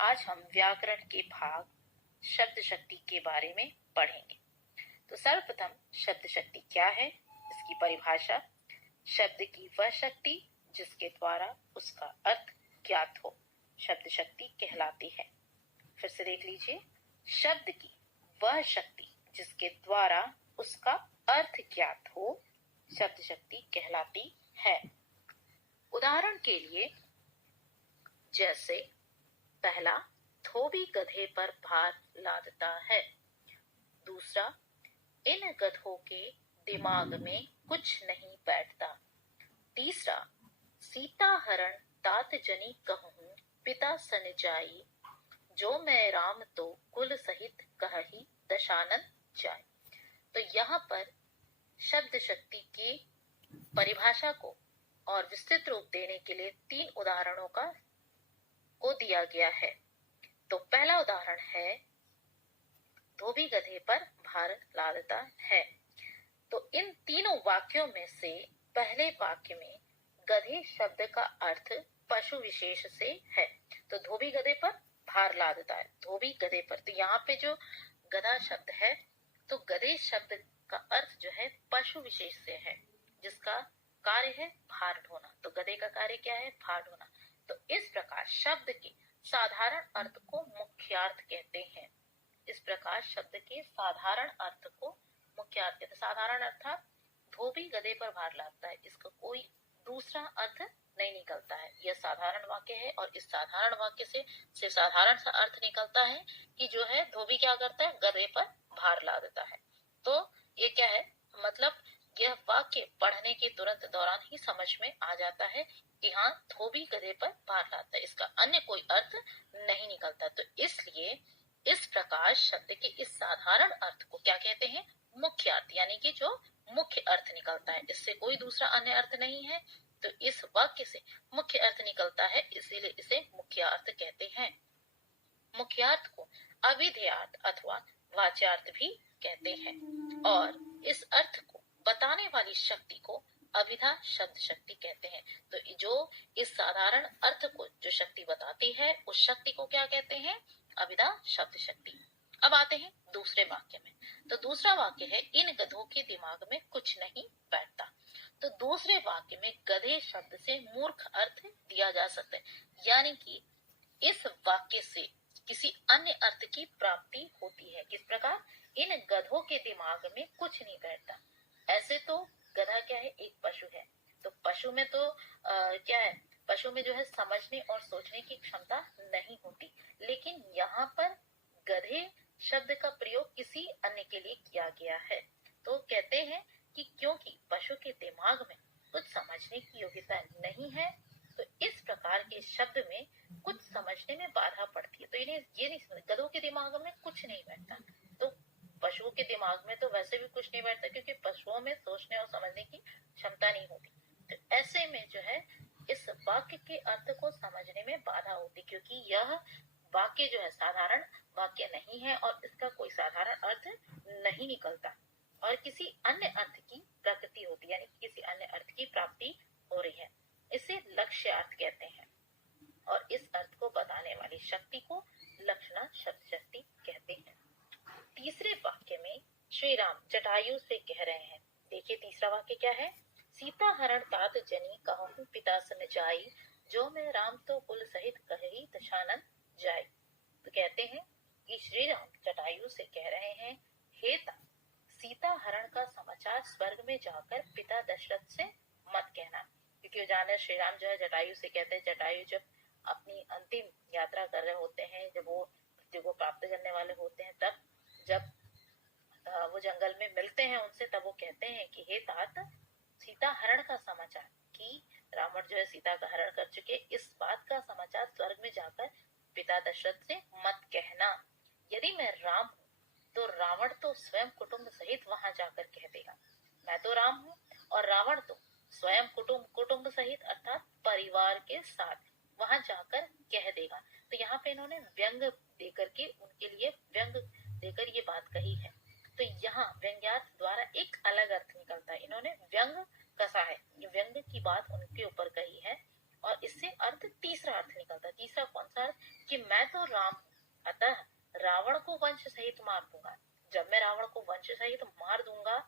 आज हम व्याकरण के भाग शब्द शक्ति के बारे में पढ़ेंगे। तो सर्वप्रथम शब्द शक्ति क्या है, इसकी परिभाषा। शब्द की वह शक्ति जिसके द्वारा उसका अर्थ ज्ञात हो शब्द शक्ति कहलाती है। फिर से देख लीजिए, शब्द की वह शक्ति जिसके द्वारा उसका अर्थ ज्ञात हो शब्द शक्ति कहलाती है। उदाहरण के लिए, जैसे पहला, धोबी गधे पर भार लादता है। दूसरा, इन गधों के दिमाग में कुछ नहीं बैठता। तीसरा, सीता हरण तात जनी कहूं पिता सन जाई, जो मैं राम तो कुल सहित कहि दशानन जाय। तो यहाँ पर शब्द शक्ति की परिभाषा को और विस्तृत रूप देने के लिए 3 उदाहरणों को दिया गया है। तो पहला उदाहरण है, धोबी गधे पर भार लादता है। तो इन तीनों वाक्यों में से पहले वाक्य में गधे शब्द का अर्थ पशु विशेष से है। तो धोबी गधे पर भार लादता है, धोबी गधे पर। तो यहाँ पे जो गधा शब्द है, तो गधे शब्द का अर्थ जो है पशु विशेष से है, जिसका कार्य है भार ढोना। तो गधे का कार्य क्या है? भार ढोना। तो इस प्रकार शब्द के साधारण अर्थ को मुख्यार्थ कहते हैं। इस प्रकार शब्द के साधारण अर्थ को मुख्यार्थ कहते हैं। साधारण अर्थात धोबी गधे पर भार लादता है, इसका कोई दूसरा अर्थ नहीं निकलता है। यह साधारण वाक्य है और इस साधारण वाक्य से साधारण सा अर्थ निकलता है कि जो है धोबी क्या करता है? गधे पर भार लादता है। तो ये क्या है? मतलब यह वाक्य पढ़ने के तुरंत दौरान ही समझ में आ जाता है कि हाँ, धोबी गधे पर भार लादता है, इसका अन्य कोई अर्थ नहीं निकलता। तो इसलिए इस प्रकार शब्द के इस साधारण अर्थ को क्या कहते हैं? मुख्य अर्थ, यानी कि जो मुख्य अर्थ निकलता है, इससे कोई दूसरा अन्य अर्थ नहीं है। तो इस वाक्य से मुख्य अर्थ निकलता है, इसीलिए इसे मुख्यार्थ कहते हैं। मुख्यार्थ को अविधेयार्थ अथवा वाच्यार्थ भी कहते हैं और इस अर्थ को बताने वाली शक्ति को अविधा शब्द शक्ति कहते हैं। तो जो इस साधारण अर्थ को जो शक्ति बताती है, उस शक्ति को क्या कहते हैं? अविधा शब्द शक्ति। अब आते हैं दूसरे वाक्य में। तो दूसरा वाक्य है, इन गधों के दिमाग में कुछ नहीं बैठता। तो दूसरे वाक्य में गधे शब्द से मूर्ख अर्थ दिया जा सकता है, यानी कि इस वाक्य से किसी अन्य अर्थ की प्राप्ति होती है। किस प्रकार? इन गधों के दिमाग में कुछ नहीं बैठता। ऐसे तो गधा क्या है? एक पशु है। तो पशु में तो क्या है? पशु में जो है समझने और सोचने की क्षमता नहीं होती, लेकिन यहाँ पर गधे शब्द का प्रयोग किसी अन्य के लिए किया गया है। तो कहते हैं कि क्योंकि पशु के दिमाग में कुछ समझने की योग्यता नहीं है, तो इस प्रकार के शब्द में कुछ समझने में बाधा पड़ती है। तो इन्हें ये नहीं समझ, गधों के दिमाग में कुछ नहीं बैठता। तो पशुओं के दिमाग में तो वैसे भी कुछ नहीं बैठता, क्योंकि पशुओं में सोचने और समझने की क्षमता नहीं होती। तो ऐसे में जो है इस वाक्य के अर्थ को समझने में बाधा होती, क्योंकि यह वाक्य जो है साधारण वाक्य नहीं है और इसका कोई साधारण अर्थ नहीं निकलता और किसी अन्य अर्थ की प्रकृति होती, यानी किसी अन्य अर्थ की प्राप्ति हो रही है। इसे लक्ष्यार्थ कहते हैं और इस अर्थ को बताने वाली शक्ति को लक्षणा शब्द शक्ति कहते हैं। तीसरे वाक्य में श्री राम जटायु से कह रहे हैं। देखिए तीसरा वाक्य क्या है? सीता हरण तात जनी कहूं पिता सन जाई, जो मैं राम तो कुल सहित कहि दशानन जाय। तो कहते हैं कि श्री राम जटायु से कह रहे हैं, हे तात, सीता हरण का समाचार स्वर्ग में जाकर पिता दशरथ से मत कहना। क्योंकि जाने श्री राम जो है जटायु से कहते हैं, जटायु जब अपनी अंतिम यात्रा कर रहे होते हैं, जब वो मृत्यु को प्राप्त करने वाले होते हैं, तब जब वो जंगल में मिलते हैं उनसे, तब वो कहते हैं कि हे तात, सीता हरण का समाचार, कि रावण जो है सीता का हरण कर चुके, इस बात का समाचार स्वर्ग में जाकर पिता दशरथ से मत कहना। यदि मैं राम हूँ तो रावण तो स्वयं कुटुंब सहित वहां जाकर कह देगा। मैं तो राम हूँ और रावण तो स्वयं कुटुंब सहित अर्थात परिवार के साथ वहां जाकर कह देगा। तो यहाँ पे इन्होंने व्यंग देकर के उनके लिए व्यंग देकर ये बात कही है। तो यहाँ व्यंग्यार्थ द्वारा एक अलग अर्थ निकलता है, इन्होंने व्यंग कसा है, ये व्यंग की बात उनके ऊपर कही है और इससे अर्थ तीसरा अर्थ निकलता है। तीसरा कौन सा अर्थ? कि मैं तो राम हूं, अतः रावण को वंश सहित मार दूंगा। जब मैं रावण को वंश सहित मार दूंगा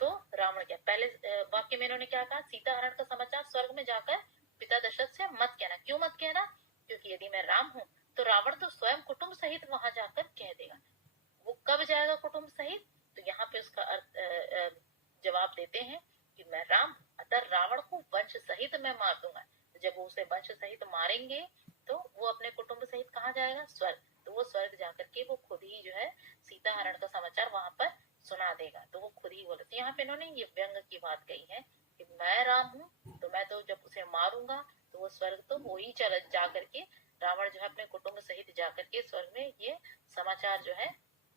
तो रावण क्या, पहले वाक्य में इन्होंने क्या कहा, सीता हरण का समाचार स्वर्ग में जाकर पिता दशरथ से मत कहना। क्यों मत कहना? क्योंकि यदि मैं राम हूं तो रावण तो स्वयं कुटुंब सहित वहां जाकर कह देगा। वो कब जाएगा कुटुंब सहित? तो यहाँ पे उसका जवाब देते हैं कि मैं राम, अतः रावण को वंश सहित मैं मार दूंगा। जब वो उसे वंश सहित मारेंगे तो वो अपने कुटुंब सहित कहाँ जाएगा? स्वर्ग। तो वो स्वर्ग जाकर के वो खुद ही जो है सीता हरण का समाचार वहां पर सुना देगा। तो वो खुद ही बोले। तो यहाँ पे इन्होंने ये व्यंग की बात कही है कि मैं राम हूँ तो मैं तो जब उसे मारूंगा तो वो स्वर्ग तो वो ही चल जाकर के, रावण जो है अपने कुटुंब सहित जाकर के स्वर्ग में ये समाचार जो है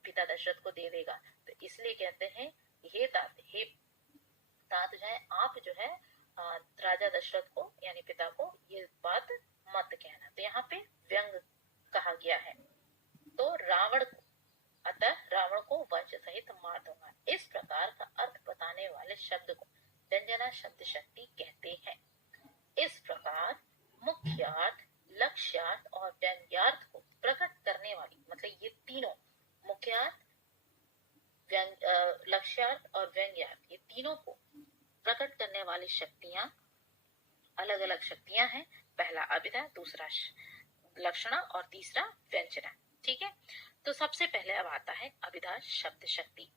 पिता दशरथ को दे देगा। तो इसलिए कहते हैं हे तात जो है आप जो है राजा दशरथ को यानी पिता को ये बात मत कहना। तो यहाँ पे व्यंग कहा गया है। तो रावण को, अतः रावण को वंश सहित मार दूंगा, इस प्रकार का अर्थ बताने वाले शब्द को व्यंजना शब्द शक्ति कहते हैं। इस प्रकार मुख्यार्थ, लक्ष्यार्थ और व्यंग्यार्थ को प्रकट करने वाली, मतलब ये तीनों मुख्यार्थ, लक्ष्यार्थ और व्यंग्यार्थ, ये तीनों को प्रकट करने वाली शक्तियां, अलग अलग शक्तियां हैं। पहला अभिधा, दूसरा लक्षणा और तीसरा व्यंजना। ठीक है, तो सबसे पहले अब आता है अभिधा शब्द शक्ति।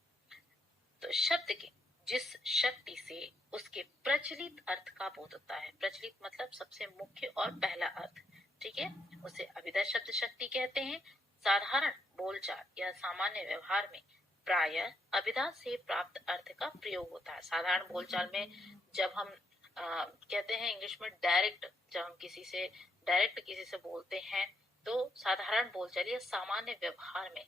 तो शब्द के जिस शक्ति से उसके प्रचलित अर्थ का बोध होता है, प्रचलित मतलब सबसे मुख्य और पहला अर्थ, ठीक है, उसे अभिधा शब्द शक्ति कहते हैं। साधारण बोलचाल या सामान्य व्यवहार में प्रायः अभिधा से प्राप्त अर्थ का प्रयोग होता है। साधारण बोलचाल में जब हम कहते हैं इंग्लिश में डायरेक्ट, जब हम किसी से बोलते हैं तो साधारण बोलचाल या सामान्य व्यवहार में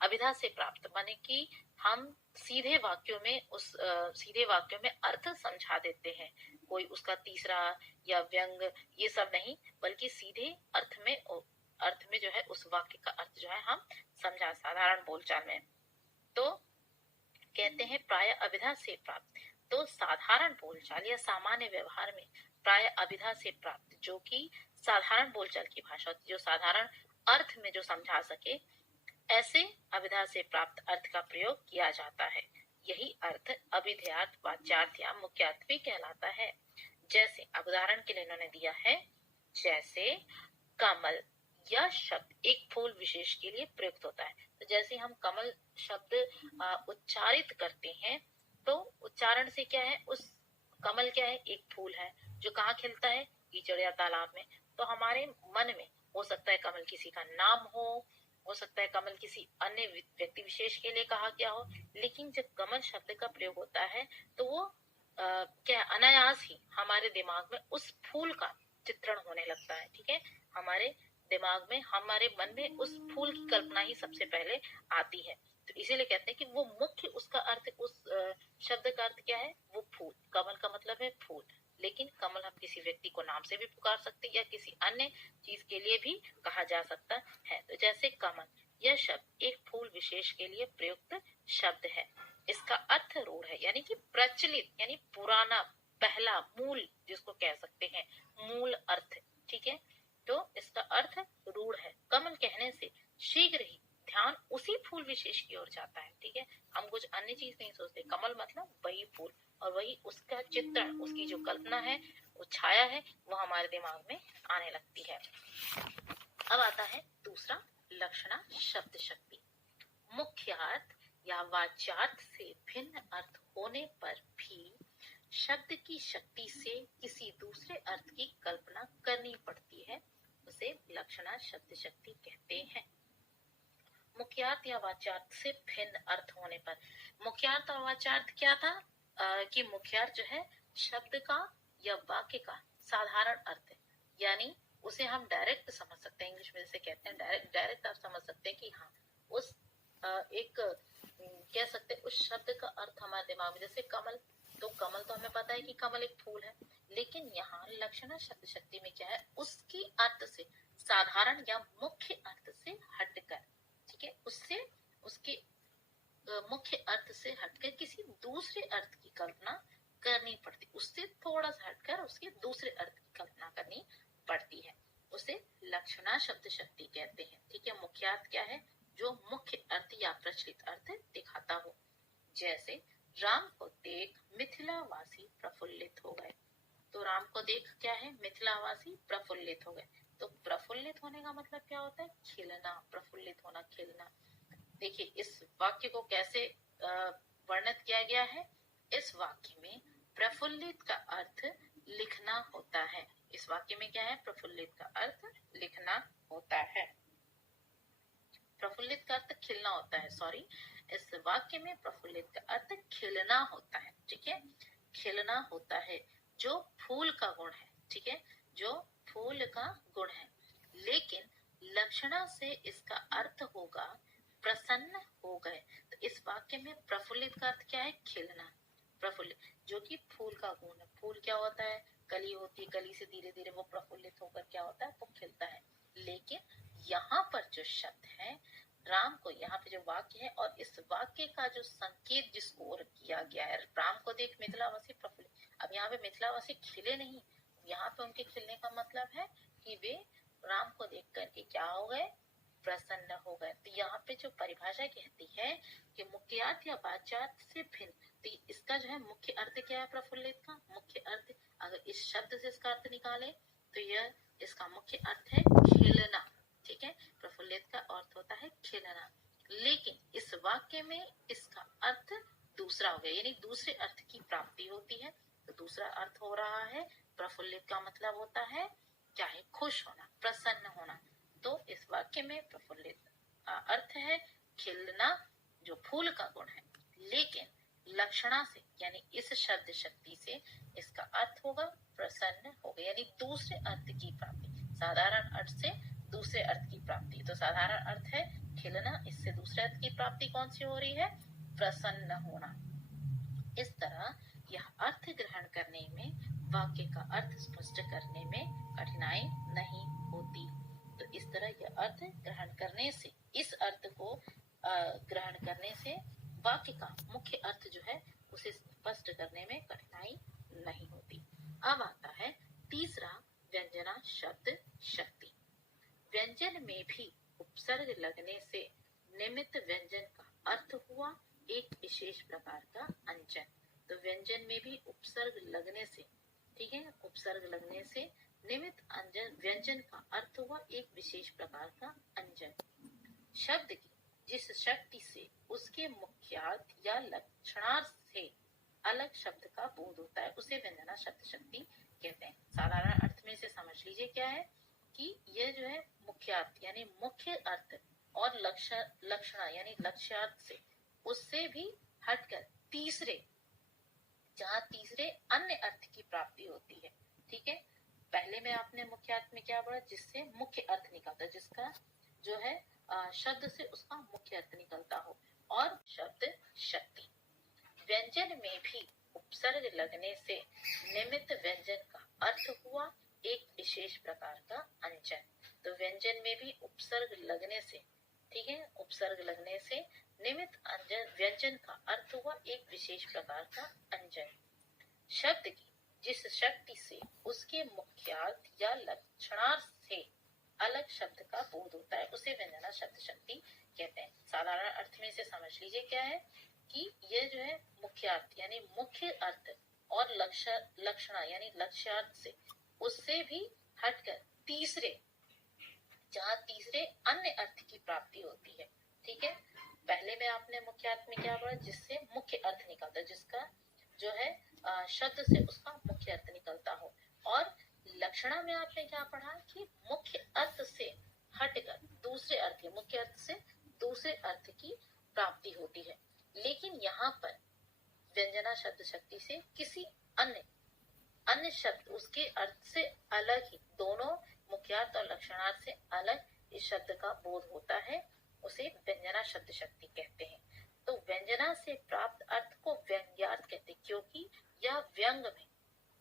अभिधा से प्राप्त माने कि हम सीधे वाक्यों में अर्थ समझा देते हैं। कोई उसका तीसरा या व्यंग ये सब नहीं, बल्कि सीधे अर्थ में जो है उस वाक्य का अर्थ जो है हम समझा साधारण बोलचाल में। तो कहते हैं प्राय अभिधा से प्राप्त। तो साधारण बोलचाल या सामान्य व्यवहार में प्राय अभिधा से प्राप्त, जो कि साधारण बोलचाल की भाषा होती है, जो साधारण अर्थ में जो समझा सके, ऐसे अभिधा से प्राप्त अर्थ का प्रयोग किया जाता है। यही अर्थ अभिधेयार्थ, वाच्यार्थ या मुख्यार्थ भी कहलाता है। जैसे अब उदाहरण के लिए इन्होंने दिया है, जैसे कमल यह शब्द एक फूल विशेष के लिए प्रयुक्त होता है। तो जैसे हम कमल शब्द उच्चारित करते हैं तो उच्चारण से क्या है, उस कमल क्या है, एक फूल है जो कहाँ खिलता है, कीचड़ या तालाब में। तो हमारे मन में हो सकता है कमल किसी का नाम हो सकता है कमल किसी अन्य व्यक्ति विशेष के लिए कहा गया हो, लेकिन जब कमल शब्द का प्रयोग होता है तो वो क्या अनायास ही हमारे दिमाग में उस फूल का चित्रण होने लगता है। ठीक है, हमारे दिमाग में, हमारे मन में उस फूल की कल्पना ही सबसे पहले आती है। तो इसीलिए कहते हैं कि वो मुख्य उसका अर्थ, उस शब्द का अर्थ क्या है, वो फूल। कमल का मतलब है फूल, लेकिन कमल हम किसी व्यक्ति को नाम से भी पुकार सकते हैं या किसी अन्य चीज के लिए भी कहा जा सकता है। तो जैसे कमल यह शब्द एक फूल विशेष के लिए प्रयुक्त शब्द है। इसका अर्थ रूढ़ है, यानी कि प्रचलित, यानी पुराना, पहला, मूल जिसको कह सकते हैं, मूल अर्थ। ठीक है, तो इसका अर्थ रूढ़ है। कमल कहने से शीघ्र ही ध्यान उसी फूल विशेष की ओर जाता है। ठीक है, हम कुछ अन्य चीज नहीं सोचते, कमल मतलब वही फूल और वही उसका चित्रण, उसकी जो कल्पना है, वो छाया है, वो हमारे दिमाग में आने लगती है। अब आता है दूसरा लक्षणा शब्द शक्ति। मुख्यार्थ या वाच्यार्थ से भिन्न अर्थ होने पर भी शब्द की शक्ति से किसी दूसरे अर्थ की कल्पना करनी पड़ती है, उसे लक्षणा शब्द शक्ति कहते हैं। मुख्यार्थ या वाच्यार्थ से भिन्न अर्थ होने पर, मुख्यार्थ और वाच्यार्थ क्या था, कि मुख्यार्थ जो है शब्द का या वाक्य का साधारण अर्थ है, यानी उसे हम डायरेक्ट समझ सकते हैं। इंग्लिश में जैसे कहते हैं डायरेक्ट आप समझ सकते हैं कि हाँ उस एक कह सकते हैं उस शब्द का अर्थ हमारे दिमाग में, जैसे कमल, तो कमल तो हमें पता है कि कमल एक फूल है, लेकिन यहाँ लक्षणा शब्द शक्ति में क्या है, उसकी अर्थ से साधारण या मुख्य अर्थ से हटकर, ठीक है, उससे उसके मुख्य अर्थ से हटकर किसी दूसरे अर्थ की कल्पना करनी पड़ती, उससे थोड़ा सा हटकर उसके दूसरे अर्थ की कल्पना करनी पड़ती है। उसे लक्षणा शब्द शक्ति कहते हैं। ठीक है, मुख्यार्थ क्या है? जो मुख्य अर्थ या प्रचलित अर्थ दिखाता हो। जैसे राम को देख मिथिलावासी प्रफुल्लित हो गए। तो राम को देख क्या है? मिथिलावासी प्रफुल्लित हो गए। तो प्रफुल्लित होने का मतलब क्या होता है? खिलना, प्रफुल्लित होना, खिलना। देखिए इस वाक्य को कैसे वर्णित किया गया है। इस वाक्य में प्रफुल्लित का अर्थ लिखना होता है। इस वाक्य में क्या है? प्रफुल्लित का अर्थ लिखना होता है। प्रफुल्लित का अर्थ खिलना होता है, सॉरी। इस वाक्य में प्रफुल्लित का अर्थ खिलना होता है। ठीक है, खिलना होता है, जो फूल का गुण है। ठीक है, जो फूल का गुण है। लेकिन लक्षणा से इसका अर्थ होगा प्रसन्न हो गए। तो इस वाक्य में प्रफुल्लित का अर्थ क्या है? खिलना, प्रफुल्लित, जो कि फूल का गुण है। फूल क्या होता है? कली होती है, कली से धीरे धीरे वो प्रफुल्लित होकर क्या होता है? वो खिलता है। लेकिन यहाँ पर जो शब्द है राम को, यहाँ पे जो वाक्य है और इस वाक्य का जो संकेत जिसको और किया गया है, राम को देख मिथिलावासी प्रफुल्लित। अब यहाँ पे मिथिलावासी खिले नहीं, यहाँ पे उनके खिलने का मतलब है कि वे राम को देख करके क्या हो गए? प्रसन्न हो गए। तो यहाँ पे जो परिभाषा कहती है कि मुख्यार्थ या वाच्यार्थ से भिन्न, तो इसका जो है मुख्य अर्थ क्या है? प्रफुल्लित का मुख्य अर्थ, अगर इस शब्द से इसका अर्थ निकाले तो यह इसका मुख्य अर्थ है खिलना। ठीक है, प्रफुल्लित का अर्थ होता है खिलना। लेकिन इस वाक्य में इसका अर्थ दूसरा हो गया, यानी दूसरे अर्थ की प्राप्ति होती है। तो दूसरा अर्थ हो रहा है प्रफुल्लित का मतलब होता है क्या है? खुश होना, प्रसन्न होना। तो इस वाक्य में प्रफुल्लित अर्थ है खिलना, जो फूल का गुण है। लेकिन लक्षणा से यानी इस शब्द शक्ति से इसका अर्थ होगा प्रसन्न हो गया, यानी दूसरे अर्थ की प्राप्ति। साधारण अर्थ से दूसरे अर्थ की प्राप्ति। तो साधारण अर्थ है खिलना, इससे दूसरे अर्थ की प्राप्ति कौन सी हो रही है? प्रसन्न होना। इस तरह यह अर्थ ग्रहण करने में, वाक्य का अर्थ स्पष्ट करने में कठिनाई नहीं होती। तो इस तरह यह अर्थ ग्रहण करने से, इस अर्थ को ग्रहण करने से वाक्य का मुख्य अर्थ जो है उसे स्पष्ट करने में कठिनाई नहीं होती। अब आता है तीसरा, व्यंजना शब्द शक्ति। व्यंजन में भी उपसर्ग लगने से निमित्त व्यंजन का अर्थ हुआ एक विशेष प्रकार का अंजन। तो व्यंजन में भी उपसर्ग लगने से, ठीक है, उपसर्ग लगने से निमित्त अंजन व्यंजन का अर्थ हुआ एक विशेष प्रकार का अंजन। शब्द की जिस शक्ति से उसके मुख्यार्थ या लक्षणार्थ से अलग शब्द का बोध होता है उसे व्यंजना शब्द शक्ति कहते हैं। साधारण अर्थ में से समझ लीजिए क्या है कि यह जो है मुख्यार्थ यानी मुख्य अर्थ और लक्षणा यानी लक्ष्यार्थ से, उससे भी हटकर तीसरे, जहाँ तीसरे अन्य अर्थ की प्राप्ति होती है। ठीक है, पहले में आपने मुख्यार्थ में क्या पढ़ा? जिससे मुख्य अर्थ निकलता है, जिसका जो है शब्द से उसका मुख्य अर्थ निकलता हो। और शब्द शक्ति, व्यंजन में भी उपसर्ग लगने से निमित्त व्यंजन का अर्थ हुआ एक विशेष प्रकार का अंजन। तो व्यंजन में भी उपसर्ग लगने से, ठीक है, उपसर्ग लगने से निमित्त व्यंजन का अर्थ हुआ एक विशेष प्रकार का अंजन। शब्द की जिस शक्ति से उसके मुख्यार्थ या लक्षणार्थ से अलग शब्द का बोध होता है उसे व्यंजना शब्द शक्ति कहते हैं। साधारण अर्थ में से समझ लीजिए क्या है कि ये जो है मुख्यार्थ यानी मुख्य अर्थ और लक्षणा यानी लक्ष्यार्थ से, उससे भी हटकर तीसरे, जहाँ तीसरे अन्य अर्थ की प्राप्ति होती है। ठीक है, पहले में आपने मुख्यार्थ में क्या पढ़ा? जिससे मुख्य अर्थ निकलता है, जिसका जो है शब्द से उसका मुख्य अर्थ निकलता हो। और लक्षणा में आपने क्या पढ़ा कि मुख्य अर्थ से हटकर दूसरे अर्थ, मुख्य अर्थ से दूसरे अर्थ की प्राप्ति होती है। लेकिन यहाँ पर व्यंजना शब्द शक्ति से किसी अन्य शब्द उसके अर्थ से अलग ही, दोनों मुख्यार्थ और लक्षणार्थ से अलग इस शब्द का बोध होता है, उसे व्यंजना शब्द शक्ति कहते हैं। तो व्यंजना से प्राप्त अर्थ को व्यंग्यार्थ कहते हैं, क्योंकि यह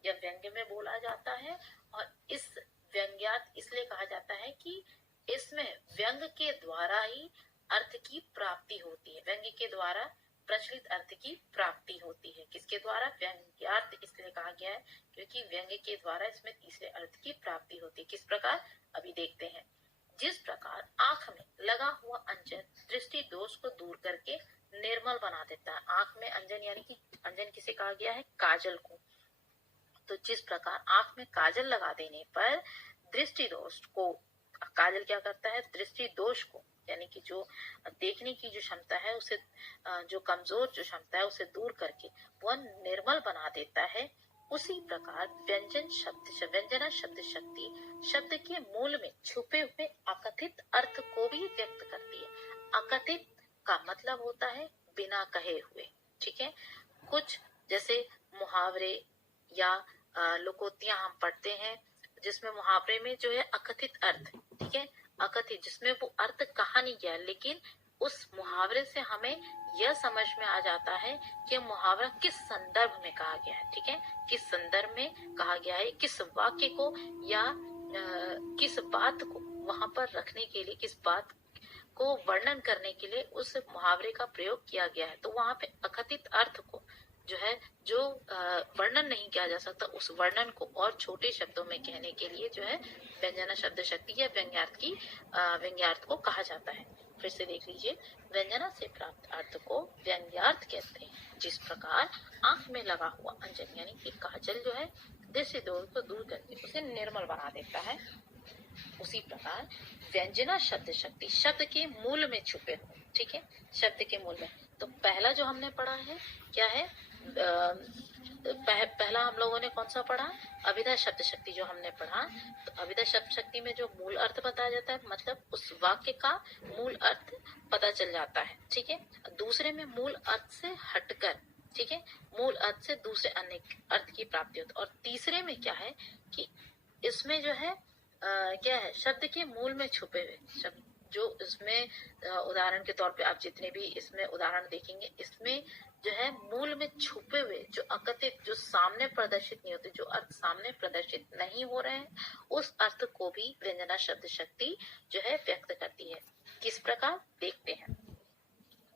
व्यंग्य में बोला जाता है। और इस व्यंग्यार्थ इसलिए कहा जाता है कि इसमें व्यंग के द्वारा ही अर्थ की प्राप्ति होती है, व्यंग्य के द्वारा प्रचलित अर्थ की प्राप्ति होती है। किसके द्वारा? व्यंग्यार्थ इसलिए कहा गया है क्योंकि व्यंग्य के द्वारा इसमें तीसरे अर्थ की प्राप्ति होती है। किस प्रकार? अभी देखते हैं। जिस प्रकार आंख में लगा हुआ अंजन दृष्टि दोष को दूर करके निर्मल बना देता है। आंख में अंजन यानी कि अंजन किसे कहा गया है? काजल को। तो जिस प्रकार आंख में काजल लगा देने पर दृष्टि दोष को, काजल क्या करता है? दृष्टि दोष को यानी कि जो देखने की जो क्षमता है उसे, जो कमजोर जो क्षमता है उसे दूर करके वह निर्मल बना देता है। उसी प्रकार व्यंजना शब्द शक्ति शब्द के मूल में छुपे हुए अकथित अर्थ को भी व्यक्त करती है। अकथित का मतलब होता है बिना कहे हुए, ठीक है। कुछ जैसे मुहावरे या लोकोक्तियां हम पढ़ते हैं जिसमें मुहावरे में जो है अकथित अर्थ, ठीक है, अकथित जिसमें वो अर्थ कहा नहीं गया, लेकिन उस मुहावरे से हमें यह समझ में आ जाता है कि मुहावरा किस संदर्भ में कहा गया है, ठीक है, किस संदर्भ में कहा गया है, किस वाक्य को या किस बात को वहां पर रखने के लिए, किस बात को वर्णन करने के लिए उस मुहावरे का प्रयोग किया गया है। तो वहां पे अकथित अर्थ को जो है, जो वर्णन नहीं किया जा सकता, उस वर्णन को और छोटे शब्दों में कहने के लिए जो है व्यंजना शब्द शक्ति या व्यंग्यार्थ को कहा जाता है। फिर से देख लीजिए, व्यंजना से प्राप्त अर्थ को व्यंग्यार्थ कहते हैं। जिस प्रकार आंख में लगा हुआ अंजन यानी कि काजल जो है दृष्टि दोष को दूर करके उसे निर्मल बना देता है, उसी प्रकार व्यंजना शब्द शक्ति शब्द के मूल में छुपे हुए, ठीक है, शब्द के मूल में। तो पहला जो हमने पढ़ा है क्या है? पहला हम लोगों ने कौन सा पढ़ा? अभिधा शब्द शक्ति जो हमने पढ़ा। तो अभिधा शब्द शक्ति में जो मूल अर्थ बताया जाता है, मतलब उस वाक्य का मूल अर्थ पता चल जाता है, ठीक है। दूसरे में मूल अर्थ से हटकर, ठीक है, मूल अर्थ से दूसरे अन्य अर्थ की प्राप्ति होती है। और तीसरे में क्या है कि इसमें जो है क्या है? शब्द के मूल में छुपे हुए शब्द, जो इसमें उदाहरण के तौर पे आप जितने भी इसमें उदाहरण देखेंगे, इसमें जो है मूल में छुपे हुए जो अकथित, जो सामने प्रदर्शित नहीं होते, जो अर्थ सामने प्रदर्शित नहीं हो रहे हैं, उस अर्थ को भी व्यंजना शब्द शक्ति जो है व्यक्त करती है। किस प्रकार देखते हैं,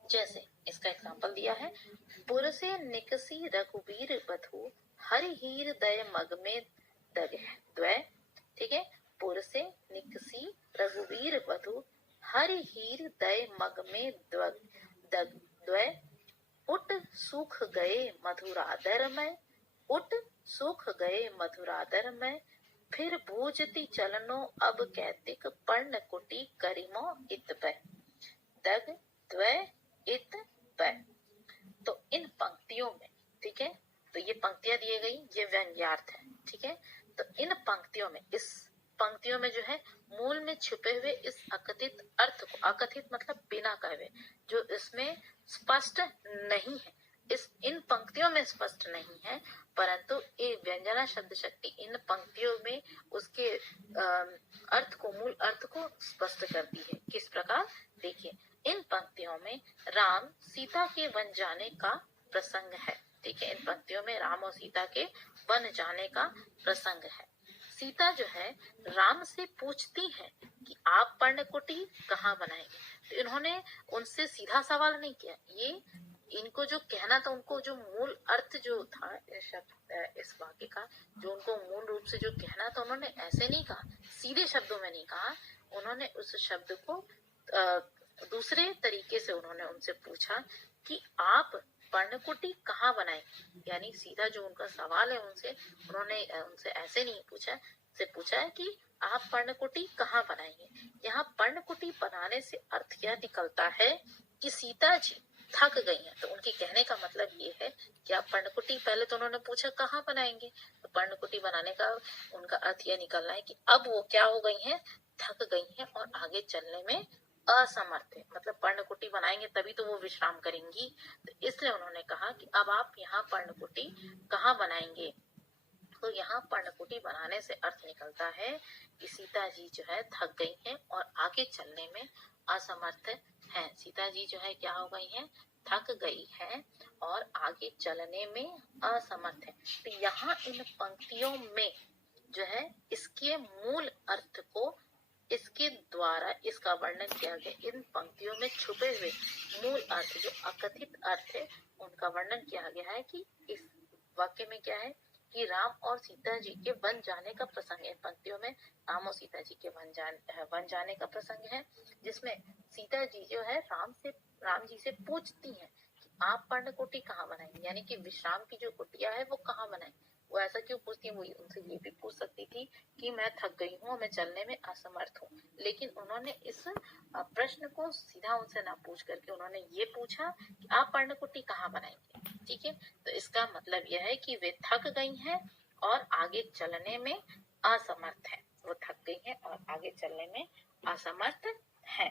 जैसे इसका एग्जाम्पल दिया है, पुरसे निकसी रघुवीर बधु हरि हीर दय मग में दग द्वय, ठीक है, पुरसे निकसी रघुवीर बधु हरि हीर दय मग में दग द्वय, उठ सूख गए मधुरादर में, उठ सूख गए मधुरादर में, फिर भूजती चलनो अब कैतिक पर्ण कुटी करिमो इत पै, दग द्वय इत पै। तो इन पंक्तियों में, ठीक है, तो ये पंक्तियां दिए गई, ये व्यंग्यार्थ है, ठीक है। तो इन पंक्तियों में, इस पंक्तियों में जो है मूल में छुपे हुए इस अकथित अर्थ को, अकथित मतलब बिना कहे, जो इसमें स्पष्ट नहीं है, इन पंक्तियों में स्पष्ट नहीं है, परंतु ये व्यंजना शब्द शक्ति इन पंक्तियों में उसके अर्थ को, मूल अर्थ को स्पष्ट करती है। किस प्रकार देखिए, इन पंक्तियों में राम सीता के वन जाने का प्रसंग है, ठीक है, इन पंक्तियों में राम और सीता के वन जाने का प्रसंग है। सीता जो है राम से पूछती है कि आप पर्णकुटी कहाँ बनाएंगे। तो इन्होंने उनसे सीधा सवाल नहीं किया, ये इनको जो कहना था, उनको जो मूल अर्थ जो था इस वाक्य का, जो उनको मूल रूप से जो कहना था, उन्होंने ऐसे नहीं कहा, सीधे शब्दों में नहीं कहा, उन्होंने उस शब्द को दूसरे तरीके से उन्होंने उनसे पूछा कि आप पर्णकुटी कहाँ बनाएंगे। यानी सीधा जो उनका सवाल है उनसे, उन्होंने उनसे ऐसे नहीं पूछा, से पूछा है कि आप पर्णकुटी कहाँ बनाएंगे। यहाँ पर्णकुटी बनाने से अर्थ क्या निकलता है कि सीता जी थक गई हैं। तो उनके कहने का मतलब ये है कि आप पर्णकुटी, पहले तो उन्होंने पूछा कहाँ बनाएंगे, तो पर्णकुटी बनाने का उनका अर्थ यह निकलना है कि अब वो क्या हो गई हैं, थक गई हैं और आगे चलने में असमर्थ है। मतलब पर्णकुटी बनाएंगे तभी तो वो विश्राम करेंगी, तो इसलिए उन्होंने कहा कि अब आप यहाँ पर्णकुटी कहाँ बनाएंगे। तो यहाँ पर्णकुटी बनाने से अर्थ निकलता है कि सीता जी जो है थक गई हैं और आगे चलने में असमर्थ हैं। सीता जी जो है क्या हो गई हैं, थक गई हैं और आगे चलने में असमर्थ है। तो यहाँ इन पंक्तियों में जो है इसके मूल अर्थ को, इसके द्वारा इसका वर्णन किया गया। इन पंक्तियों में छुपे हुए मूल अर्थ, जो अकथित अर्थ है, उनका वर्णन किया गया है कि इस वाक्य में क्या है कि राम और सीता जी के वन जाने का प्रसंग है। पंक्तियों में राम और सीता जी के वन जाने का प्रसंग है, जिसमें सीता जी जो है राम जी से पूछती हैं कि आप पर्णकुटी कहाँ बनाएंगे, यानी कि विश्राम की जो कुटिया है वो कहाँ बनाएंगे। वो ऐसा क्यों पूछती है, वो उनसे ये भी पूछ सकती थी कि मैं थक गई हूँ, मैं चलने में असमर्थ हूँ, लेकिन उन्होंने इस प्रश्न को सीधा उनसे ना पूछ करके उन्होंने ये पूछा कि आप पर्णकुटी कहाँ बनाएंगे। ठीक है, तो इसका मतलब यह है कि वे थक गई हैं और आगे चलने में असमर्थ है। वो थक गई हैं और आगे चलने में असमर्थ है।